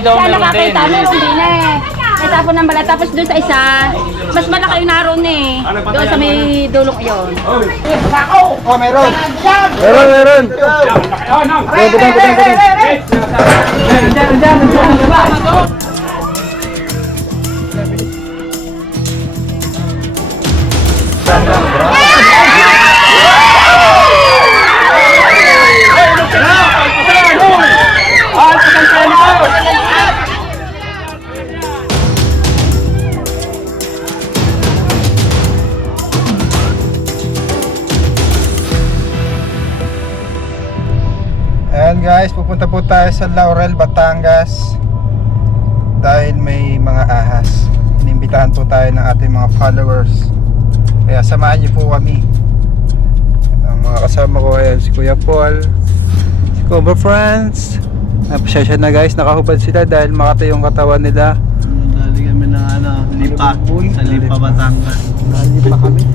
Kaya nakakita, meron din eh. May tapon ng balat. Tapos doon sa isa, mas malaki yung naroon eh. Doon sa may dulong iyon. Oh, meron. Meron. Ayan guys, pupunta po tayo sa Laurel, Batangas dahil may mga ahas. Inimbitahan po tayo ng ating mga followers. Kaya samahan niyo po kami. Ang mga kasama ko ayan, si Kuya Paul, si Cobra Friends. Napasya na guys, nakahubad sila dahil makatayo yung katawan nila. Dali kami ng Lipa, sa Lipa, Batangas. Lipa kami.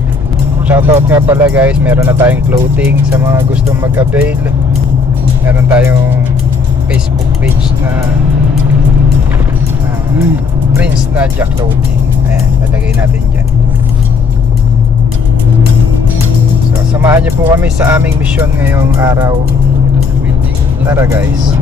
Shoutout nga pala guys, meron na tayong clothing sa mga gustong mag-avail. Meron tayong Facebook page na Prince Nadia Clothing. Ayan, lalagay natin dyan. So, samahan niyo po kami sa aming mission ngayong araw. Tara guys.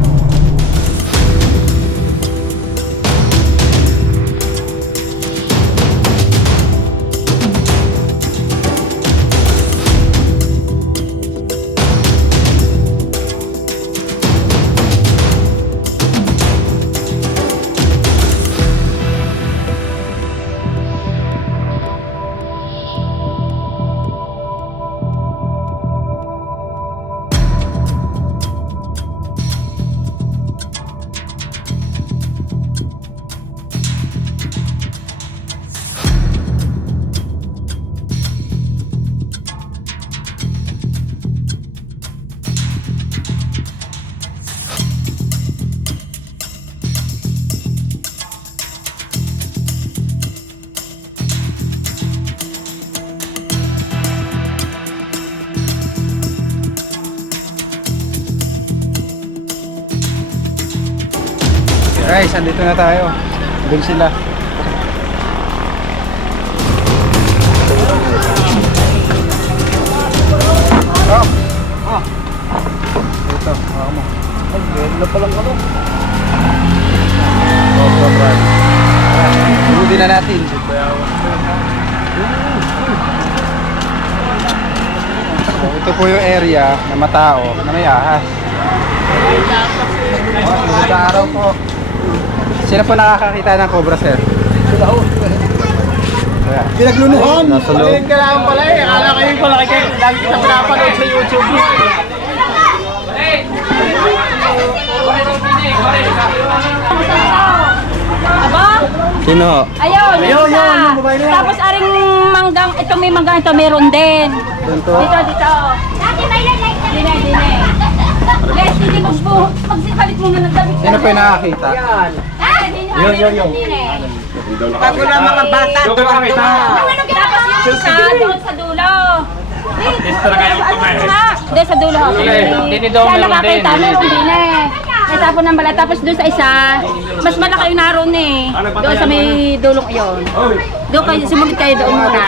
Guys, andito na tayo. Doon sila. Ito, ako mo. Ay, meron na palang ano. Huli na natin. Ito po yung area na matao na may ahas. Magandang araw po. Sino po nakakakita ng cobra, sir? Sila ho. Pinaglunuhan! Nasa loob. Palitin ka lang pala eh. Akala kayo yung palaki kayo. Lagi kita pinapanood sa YouTube. Aba? Sino? Ayun, yung isa. Tapos aring manggang, ito may manggang, ito meron din. Dito? Dito. Dine. Yes, hindi magsipalit muna ng damit. Sino po yung nakakita? Yun. Bago na mga bata. Tapos yung isa doon sa dulo. Hindi, sa dulo. Kaya nakakita, meron din eh. May tapon ng balat. Tapos doon sa isa, mas malaki yung naroon eh. Doon sa may dulong iyon. Doon kayo, sumunod kayo doon muna.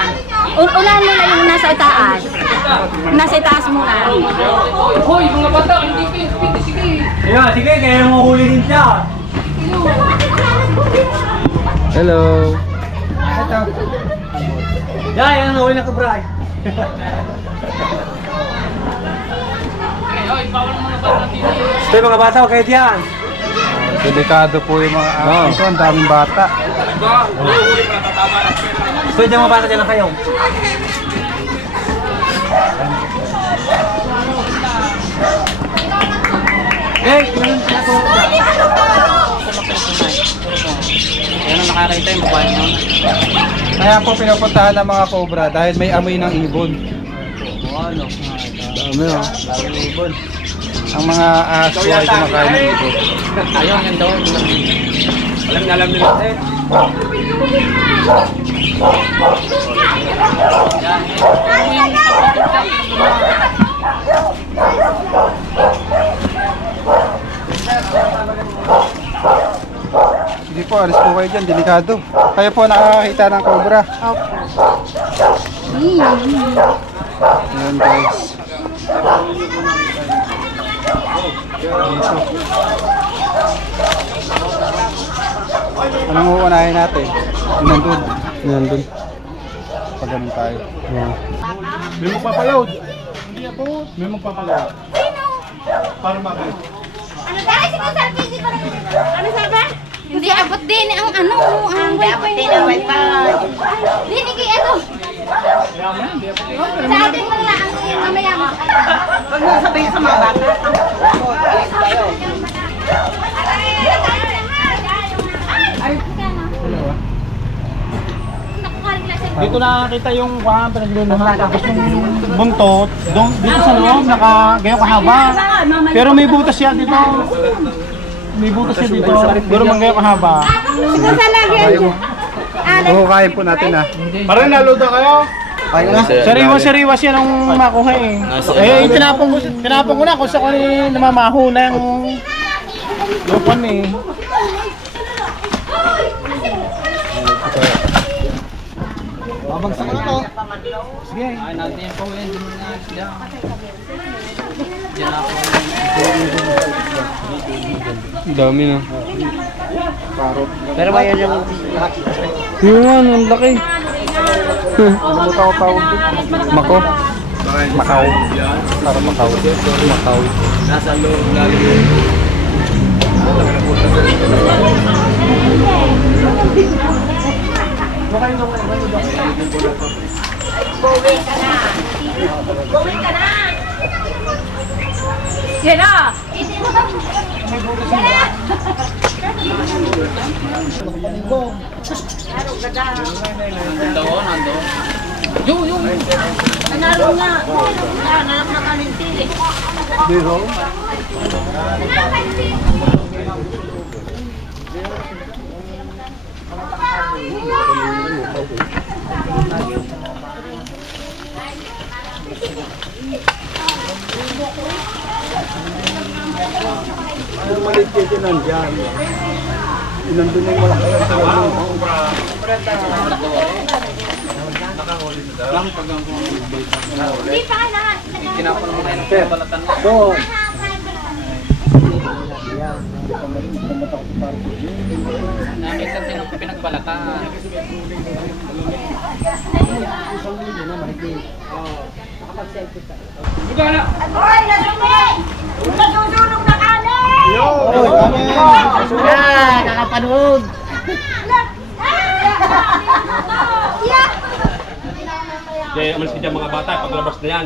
Unahan muna yung nasa itaas. Nasa itaas muna. Hoy, mga bata, hindi kayo sige. Yeah, sige, kaya mahulihin siya. Hello. Yan, nahuli na kabray. Hoy, bawal mga bata dito. Ito yung mga bata, okay diyan. Delikado po yung mga ahas. Ito, ang daming bata. Ito yung mga bata dyan na kayo. Hey, kailangan siya ito. Yan ang nakakita yung babae nyo. Kaya po pinupuntahan ng mga cobra dahil may amoy ng ibon. Ano? Dami oh. Lalo ng ibon. Ang mga ahas po ay kumakain ng ibon. Ayun, yan daw. Alam nila eh. Hindi po, alis po kayo dyan, delikado. Kayo po nakakakita ng cobra. Ayan guys. Dito. Anong uunahin natin? Yung nandun. Yung nandun. Pag ganun tayo. Yeah. May magpapaload. Hindi ako. May magpapaload. Para mabay. Ano dahil si Kusar busy ko na. Ano sabi? Hindi abot din ang ano, ang wifi. Hindi abot din ang wifi. Hindi kay ano. Sa atin mo lang ang mamaya mo. Huwag mo sabihin sa mga bata. Dito nakakita yung pinagluluhan. Tapos yung buntot. Dito sa loob, gayong kahaba. Pero may butas yan dito. May butas yan dito. Pero mang gayong kahaba. Kusar lagi yan. Huhukayin po natin ah. Parang naluda kayo. Sariwas yan ang makuha eh. Tinapong ko na kung saan ko namamaho na yung lupan eh. Mabagsak na to. Sige. Ay, natin po yun. Dami na. Pero ba yan yung... Yun nga, ang laki. Ano mo tawag dito? Mako? Macau. Para Macau. Macau. Nasa loob galing. Yan na! Nando. Yung. Nanalo nga. Nanalo na kalinti. Biro? Ano maliit kayo nandyan? Nandun na yung malaki ang talagang. Hindi pa kailangan. Kinapon mo na yung balatan mo. Doon. Nakita din ang pinagbalatan. Hoy, nadumi! Nadudulog na kanin! Kakapanood. Yeah! Kaya umalis ka dyan mga bata, paglabas na yan.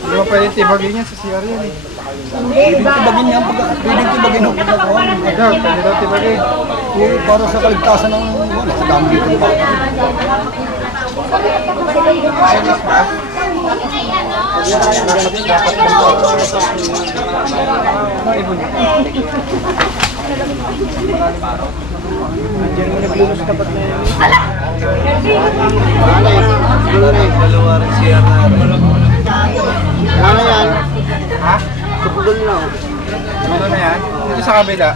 Hindi mo pwede tibagin yan sa CR yan eh. Pwedeng tibagin yan. Pwedeng tibagin ako. Pwede daw tibagin. Para sa kaligtasan ng wala. Sa dami dito ba? Ayos ba? Ano yan? Ha? Kapagol na. Ano na yan? Dito sa kabila.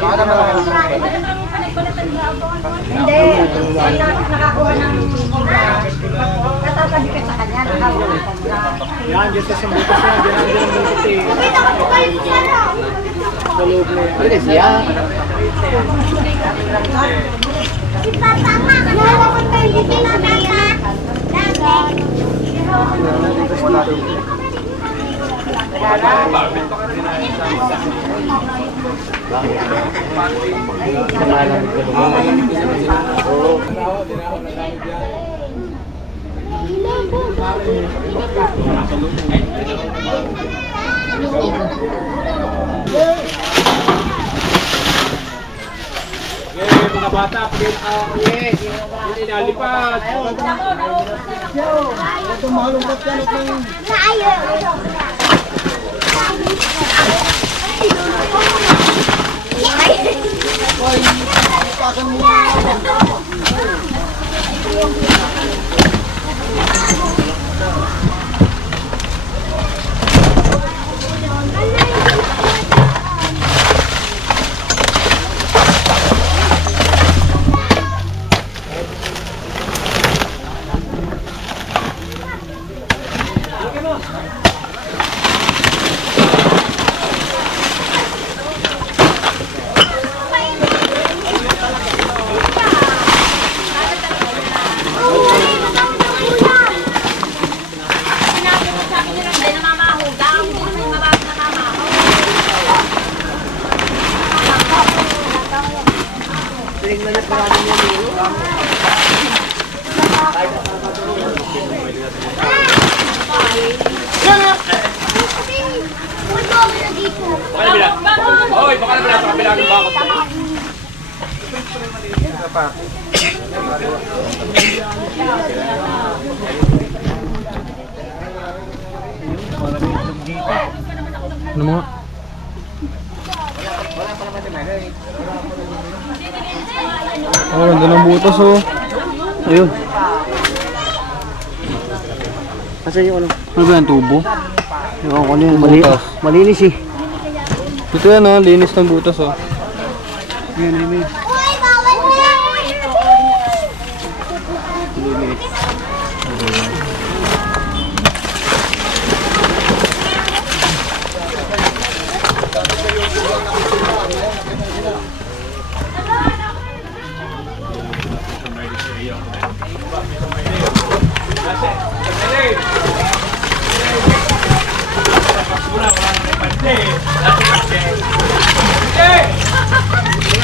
Baka naman ako. Hindi. Nakakuha ng katatabi ka sa kanya. Yan, dyan sa butas yan. Dyan ang butas eh. Kumita ko kayo sa ano. Sa loob na yan. Pwede siya. Si Papa nga. Nalaman tayo dito na kaya. Dati. Mga bata, hindi nalipad. Ayaw. Hoy, baka naman nasa kabila ng bakot. Ano mga? Oh, ganda ng butas oh. Ayun. Kasi yung ano? Ano ba yan, tubo? Yung ano yun, Butas. malinis eh. Ito yan oh, linis ng butas oh. Yan, yan. Uy, bawal na!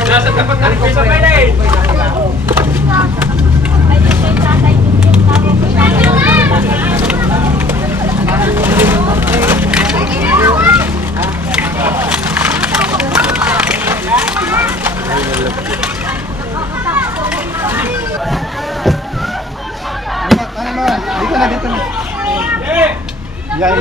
Nasa tapat na rin sa pwede. Ano mo? Dito na, dito na. Yan.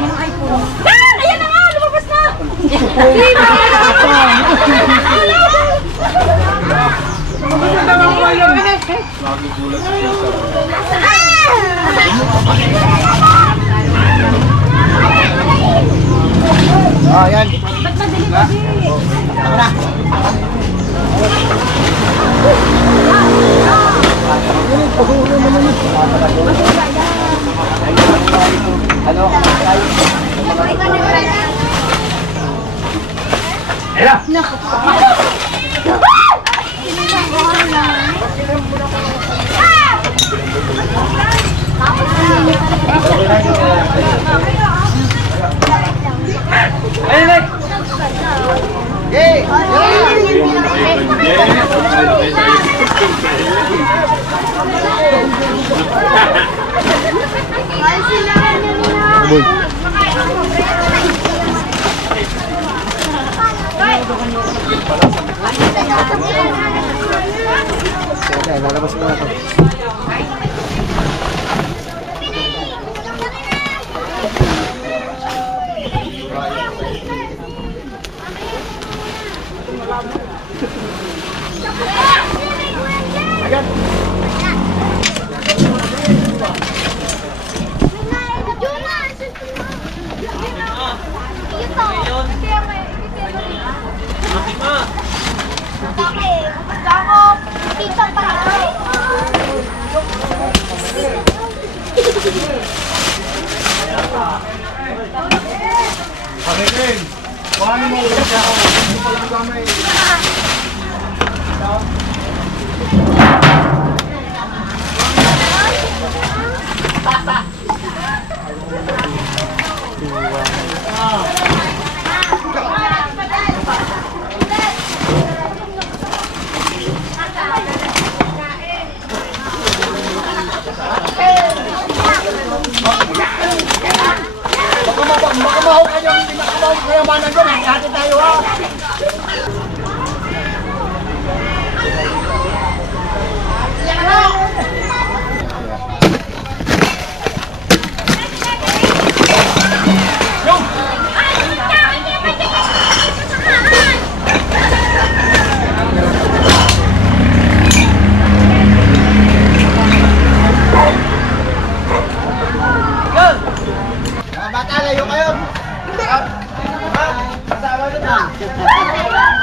Ayan na nga! Lumabas na! Ah, yan. Sige, lalabas ko na ito.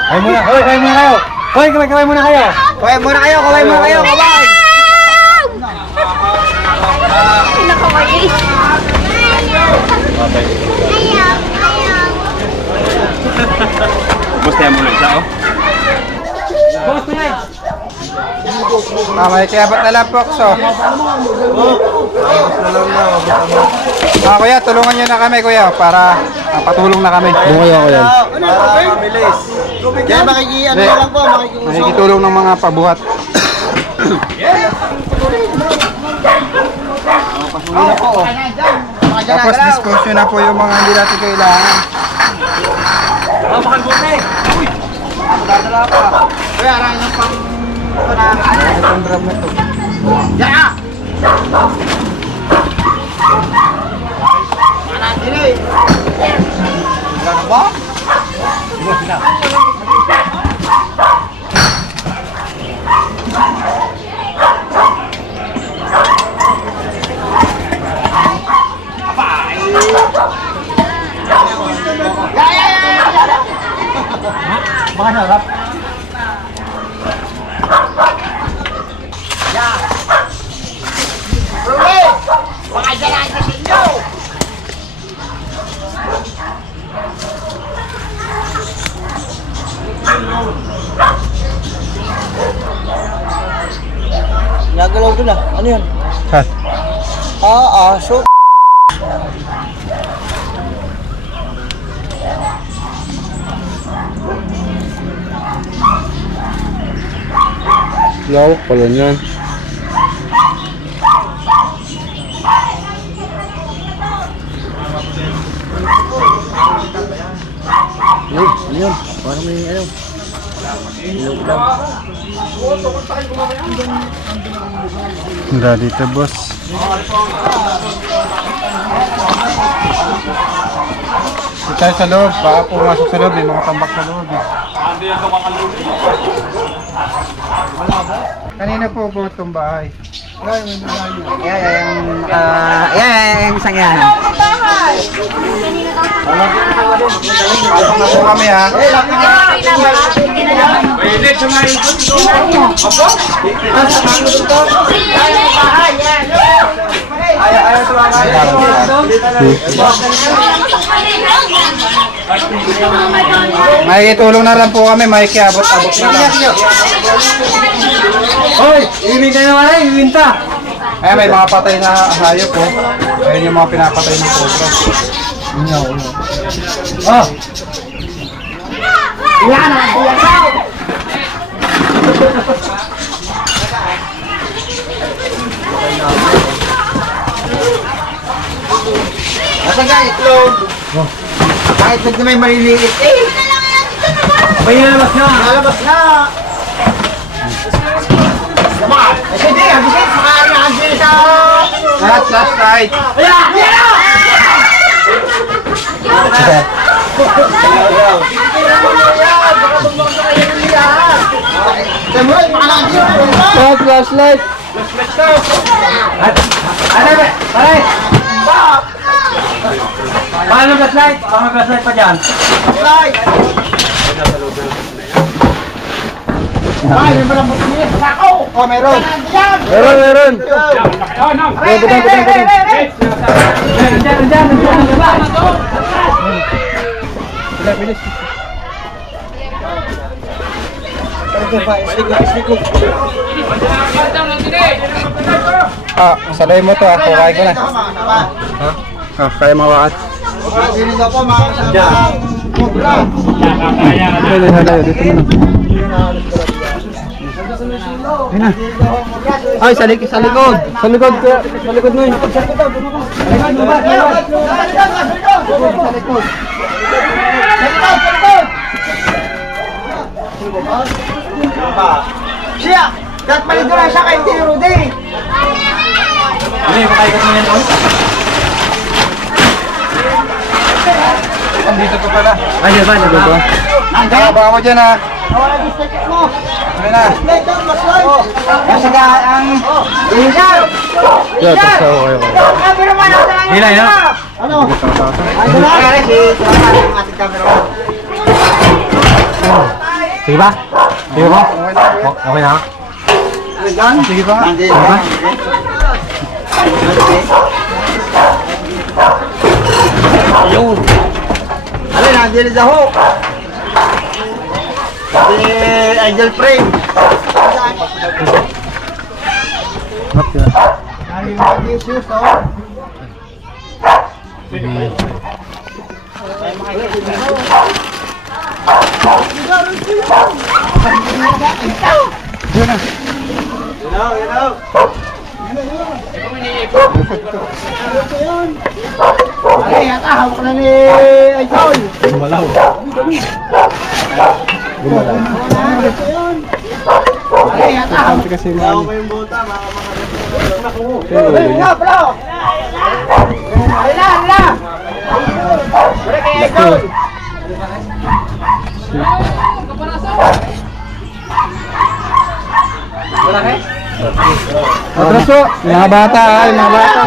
Kaway muna, kaway muna kayo. Kaway muna kayo. Kaway muna kayo, kaway muna kayo. Kaway! Pinakaway. Ayaw. Gusto mo na isa, oh? Boss, May kiabot na lang po, so. Kuya, tulungan nyo na kami, kuya, para patulong na kami. Bukay ako yan. Kaya ano na lang po, makikiusap. Nakikitulong ng mga pabuhat. Tapos discussion na po yung mga hindi natin kailangan. Itong drum na to. Baka sarap. Nagalaw doon ah. Ano yan? Ha? Aso. Lawak pala niyan. Ano yun? Parang may ano. Ilog lang. Handa dito, boss. Dito tayo sa loob. Baka pumasok sa loob. May mga tambak sa loob. Kanina po po itong bahay. Yan, isang yan. Pasok na po kami, ha. Makikitulong na lang po kami. Makikiabot-abot na lang. Hoy! Iwin ka naman eh! Iwin ta! Ayan, may mga patay na hayop po. Ayan yung mga pinapatay ng cobra. Oh! Asa nga itlog? Kahit na may maliliit eh. Pahinalabas na! Lalabas na. Sige, habisin. Makaanaan sa... Last night. Samuel, makaanaan Flashlight. Ano ba? Pare! Paano flashlight? Paano flashlight pa dyan? Ay, may malang mutin. Sako! Oh, meron. Meron. Salay mo to, ako kaya ko na. Kaya mawaat. Sino daw po mga kasama? Kubra. Dito mo na. Ay, sa likod. Sa likod mo yun. Siya! Dapat malito na siya kay Tio Rudy. Ano yung makaikat mo yan doon? Dito ko pala. Ay, di ba? Dito ba? Baka mo dyan, ha. Nawala yung sticker mo. Ano na? Slide down, slide. Kasi ang... Ilan! Camera man, ako lang Hila, hila. Ano? Ay, ito na. Si Salamat, yung ating camera man. Sige ba? Sige ba? Okay na? Sige pa. Nandito. Ayun. Ano, nandito sa hook. Idol frame. Sarap yun. Importante kasi mo. Atras po, mga bata ay mga bata.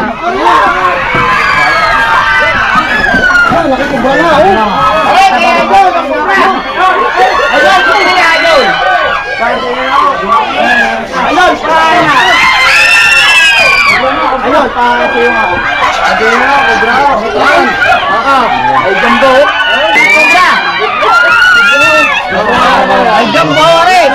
Ayun, para ito yung ako. Ayun na, kubra. Ay, jumbo. Kubra. Ay, jumbo rin.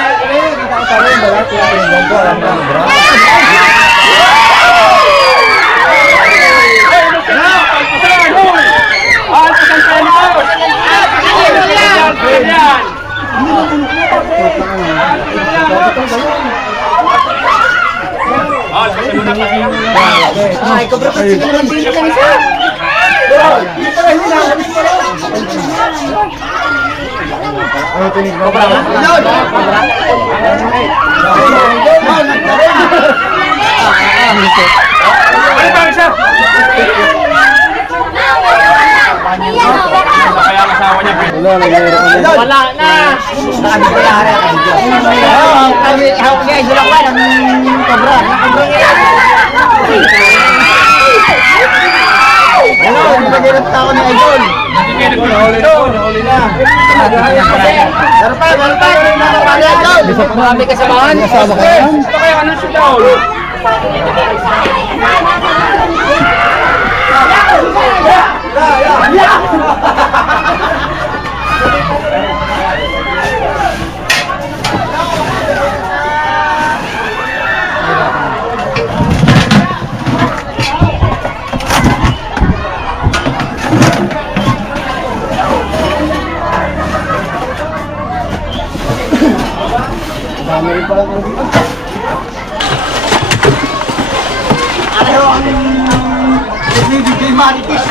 Ay, kubra pa sige naman dito ka isa. Wala na. Nakabigayari ako. Kami hawak niya, idol ako ng kubra. Nagagirap tao ni Idol. Nahuli na. Garpa. Marami kasamahan. Kasama ka yan? Ito kaya ano siya daw?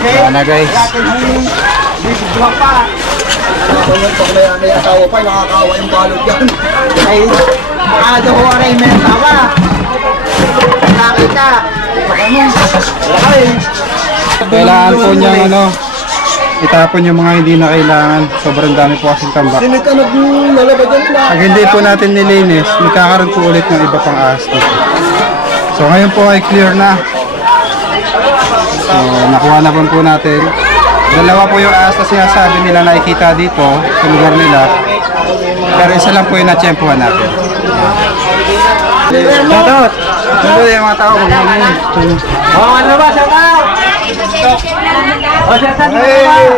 Ayan na guys. Pag may asawa pa, nakakawa yung balot yan. Ay, makada ko aray may asawa. Nakita. Kailangan po niyang itapon yung mga hindi na kailangan. Sobrang dami po kasing tambak. Sino ka naglalabad yan na? Pag hindi po natin nilinis, magkakaroon po ulit ng iba pang ahas dito. So ngayon po ay clear na. So nakuha na po natin. Dalawa po yung ahas na sinasabi nila nakikita dito sa lugar nila. Pero isa lang po yung natsyempuhan natin. Shoutout! Shoutout yung mga tao. Ano ba? Shout out! Shout out!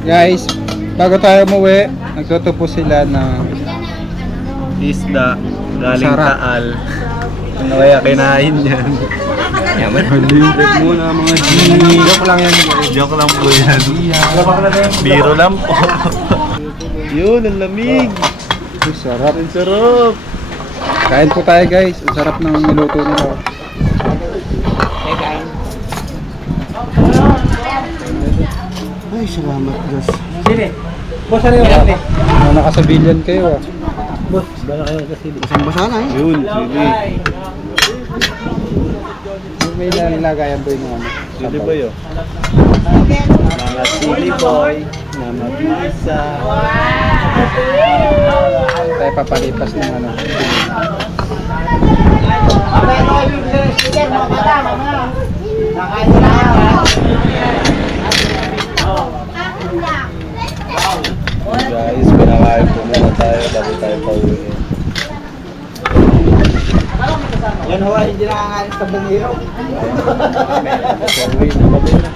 Guys, bago tayo umuwi, nagtutupo sila ng Isda, galing Sarap. Taal. Ano kaya kinain yan? Limbek muna mga G. Joke lang yan. Joke lang po yan. Biro lang po. Yun, ang lamig. Ay, sarap. Ang sarap. Kain po tayo guys. Ang sarap ng niluto nila. Ay, salamat, Diyos. Boss, ano yun? Nakasabilyan kayo ah. Isang basa na eh. Yun, sige. May nalagayan ba yung Chili boy, oh. Mama chili boy. Mama pizza. Tayo papalipas ng Guys, pinakain po muna tayo bago tayo pauwiin. Yan ho, hindi nakakalit sa bumiro. Pauwi na bago na.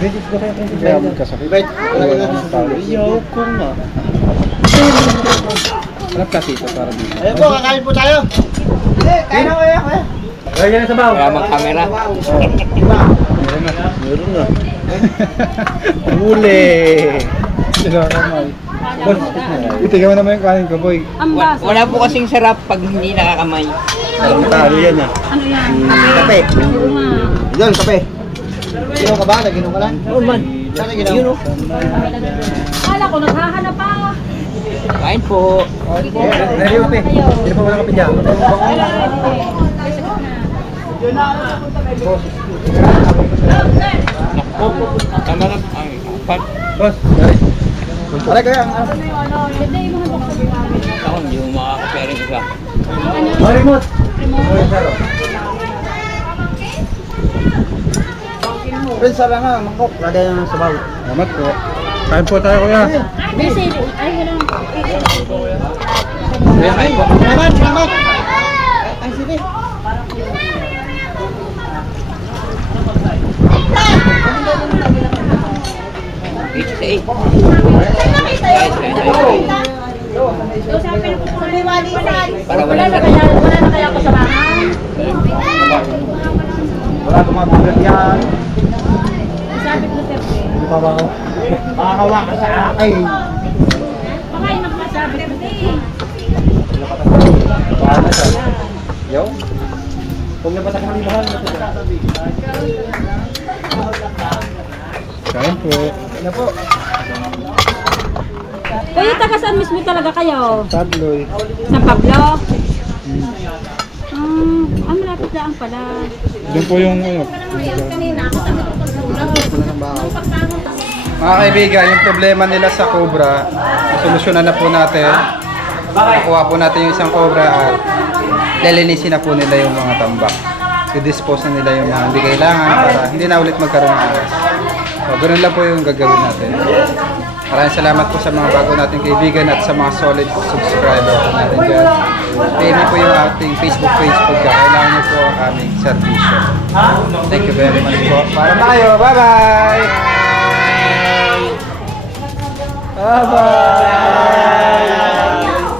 Kaya magkasakit. Ayaw ko nga. Alam platito para dito. Ayun po, kakain po tayo. Kain na kaya. Kaya na sa baw. Kaya mag-camera. Meron na. Huli. Sila kamay. Boss, itigaw naman yung kanin ko, boy. Ang baso. Wala po kasing sarap pag hindi nakakamay. Talo yan ah. Ano yan? Kape. Oo nga. Idol, kape. Ginom ka ba? Naginom ka lang? Oo man. Saan naginom? Yun o. Kala ko, naghahanap pa. Kain po. Nariyo kape. Hindi pa wala kape dyan. Tama na. Ay, apat. Boss, Aray kaya. Ako, hindi mo makakapere isa. Oh, remote. Prince, sala nga. Mangkok. Lagay na sa baw. salamat po. Kain po tayo, kuya. Busy. Ay, wala. Kuya, kain po. Salamat, salamat. Ay, sige. It's 8. Para Wala na kaya ako sa bahay. Wala tumagulat yan. Sabi ko sir. Makakawa ka sa akin. Pakain magmasabi ko Paano siya? Yo? Kung nabasa ka ng mahal, Kain po. na po. Kayo taga saan mismo talaga kayo? Tabloy. San Pablo? Malapit lang pala. Doon po yung ano. Mga kaibigan, yung problema nila sa Cobra, solusyonan na po natin. Nakuha po natin yung isang Cobra at lalinisin na po nila yung mga tambak. I-dispose na nila yung mga hindi kailangan para hindi na ulit magkaroon ng aras. So, ganun lang po yung gagawin natin. Maraming salamat po sa mga bago nating kaibigan at sa mga solid subscriber po natin dyan. PM po yung ating Facebook page pagka kailangan nyo po ang aming servisyo. Thank you very much po. Para tayo. Bye-bye! Bye-bye!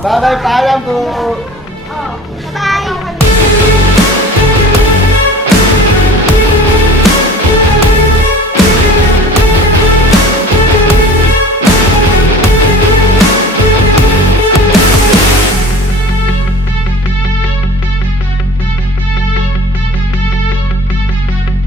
Bye-bye, paalam po.